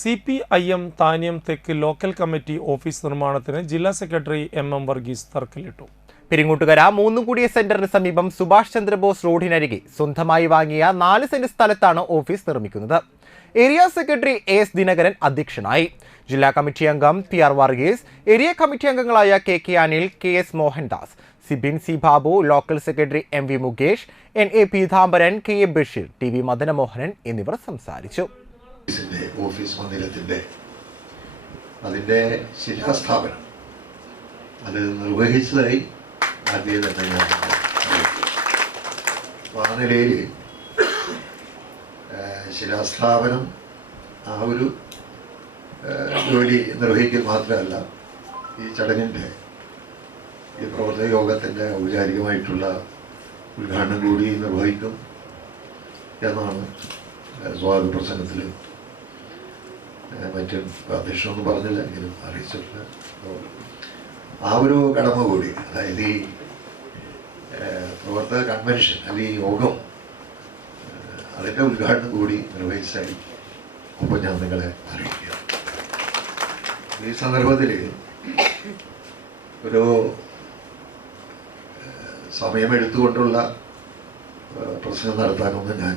C P I M താന്യം തെക്ക് local committee office നിർമ്മാണത്തിന് ജില്ലാ സെക്രട്ടറി എം എം വർഗീസ് തറക്കല്ലിട്ടു. പെരിങ്ങോട്ടുകര മൂന്നുകൂടിയ സെന്ററിന് സമീപം സുഭാഷ് ചന്ദ്രബോസ് റോഡിനരികെ സ്വന്തമായി വാങ്ങിയ നാല് സെന്റ് സ്ഥലത്താണ് ഓഫീസ് നിർമ്മിക്കുന്നത്. Area secretary A S Dinakaran അധ്യക്ഷനായി. ജില്ലാ കമ്മിറ്റി അംഗം P R Varghese area committee അംഗങ്ങളായ K K Anil K S Mohandas Sibin C Babu local secretary M V Mukesh N A Peethambaran K A Basheer T V Madanamohanan എന്നിവർ സംസാരിച്ചു. Office മന്ദിരത്തിന്റെ അതിന്റെ ശിലാസ്ഥാപനം അത് നിർവഹിച്ചതായി ആദ്യം തന്നെ ഞാൻ അറിയിച്ചു. ആ നിലയിൽ ശിലാസ്ഥാപനം ആ ഒരു ജോലി നിർവഹിക്കൽ മാത്രമല്ല ഈ ചടങ്ങിന്റെ ഈ പ്രവർത്തക യോഗത്തിന്റെ ഔപചാരികമായിട്ടുള്ള ഉദ്ഘാടനം കൂടി നിർവഹിക്കും എന്നാണ് സ്വാഗത പ്രസംഗത്തിൽ മറ്റും അധ്യക്ഷനൊന്നും പറഞ്ഞില്ല എങ്കിലും അറിയിച്ചിട്ടുണ്ട്. ആ ഒരു കടമ കൂടി അതായത് ഈ പ്രവർത്തക കൺവെൻഷൻ അല്ലെങ്കിൽ യോഗം അതിന്റെ ഉദ്ഘാടനം കൂടി നിർവഹിച്ചായി. അപ്പോൾ ഞാൻ നിങ്ങളെ അറിയിക്കുക ഈ സന്ദർഭത്തിൽ ഒരു സമയമെടുത്തുകൊണ്ടുള്ള പ്രസംഗം നടത്താനൊന്നും ഞാൻ